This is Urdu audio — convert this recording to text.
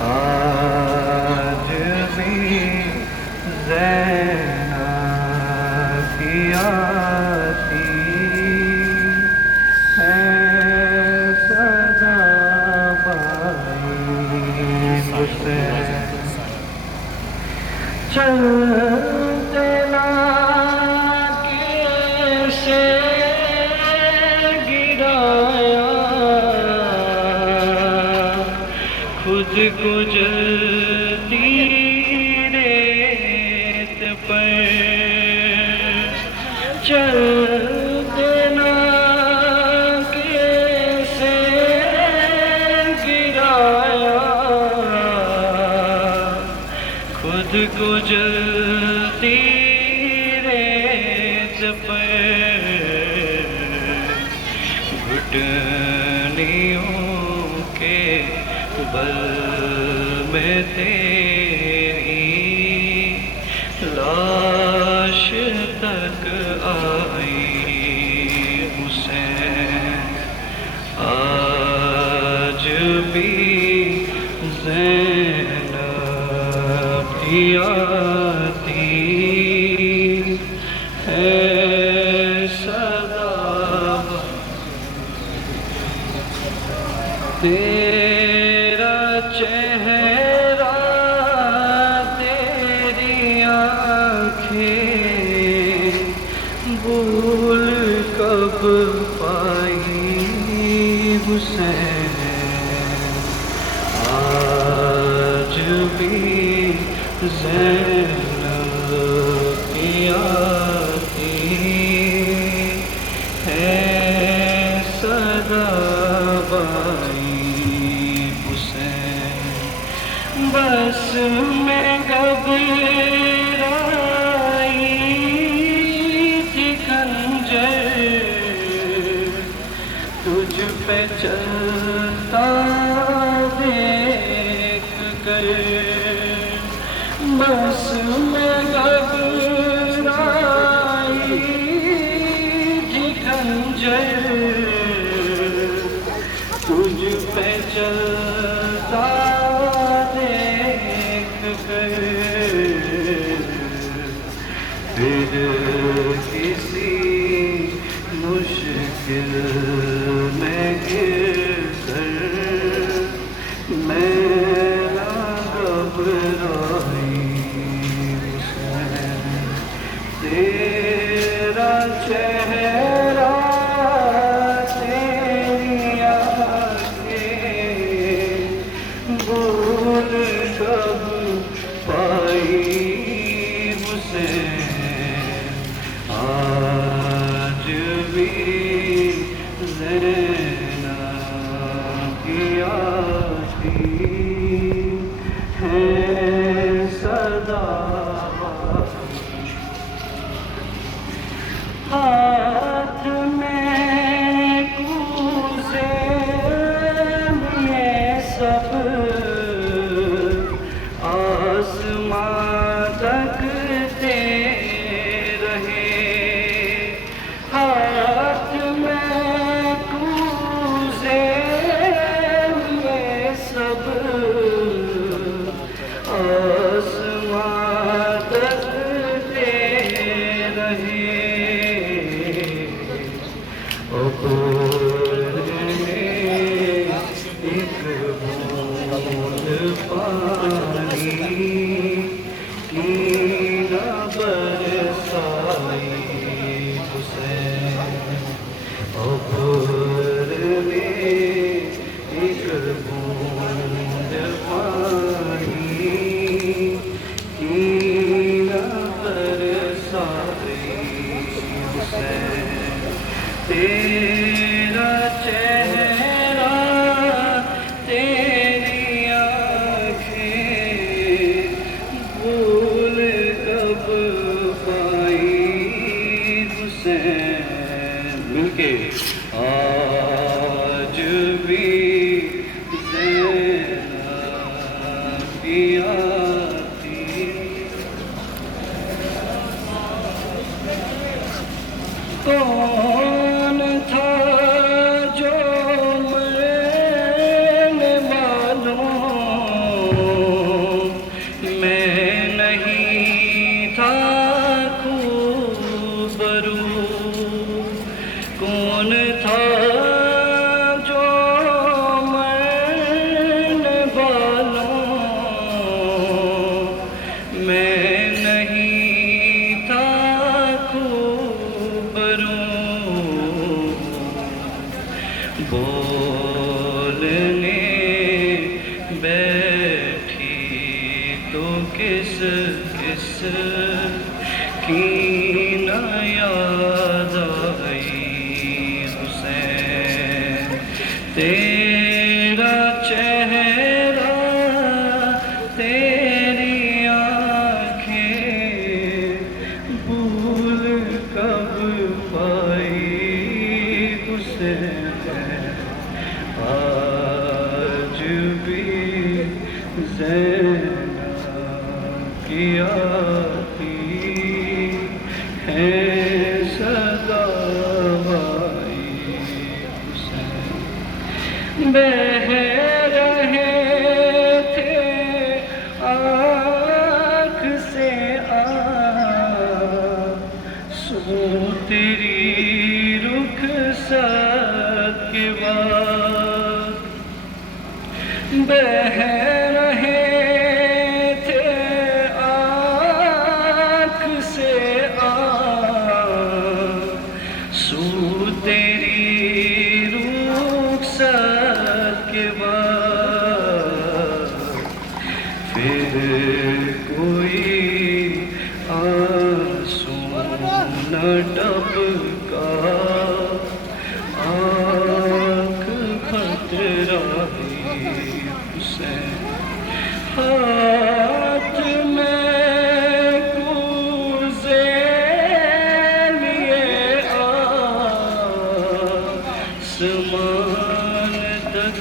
آج بھی زینب کی آتی ہے صدا بائی حسین چلتے نا کیسے گرایا خود کو جلتی ریت پر چلتے نا کیسے گرایا خود کو جلتی ریت پر گھٹنیوں کے بل میں تیری لاش تک آئی حسین آج بھی زینب کی آتی ہے صدا تیرا چہرہ تیری آنکھیں بھول کب پائی حسین آج بھی زینب کی آتی ہے صدا بائی حسین بس میں گھبرائی تھی خنجر تجھ پہ چلتا دیکھ کر بس میں گھبرائی تھی خنجر تجھ پہ چلتا دیکھ کر پھر کسی مشکل میں گر کر میں نہ گھبرائی حسین تیرا چہرہ تیری آنکھیں کی نہ یاد آئی حسین، تیرا چہرہ تیری آنکھیں بھول کب پائی حسین، آج بھی زینب کی آتی ہے صدا آئی حسین، بہہ رہے تھے آنکھ سے آنسو تیری رخصت کے بعد، بہہ رہے تھے آنکھ سے آنسو تیری رخصت کے بعد، پھر کوئی آنسو نہ ٹپکا، آنکھ پھترائی حسین، ہاتھ میں کوزے لیے آسمان تک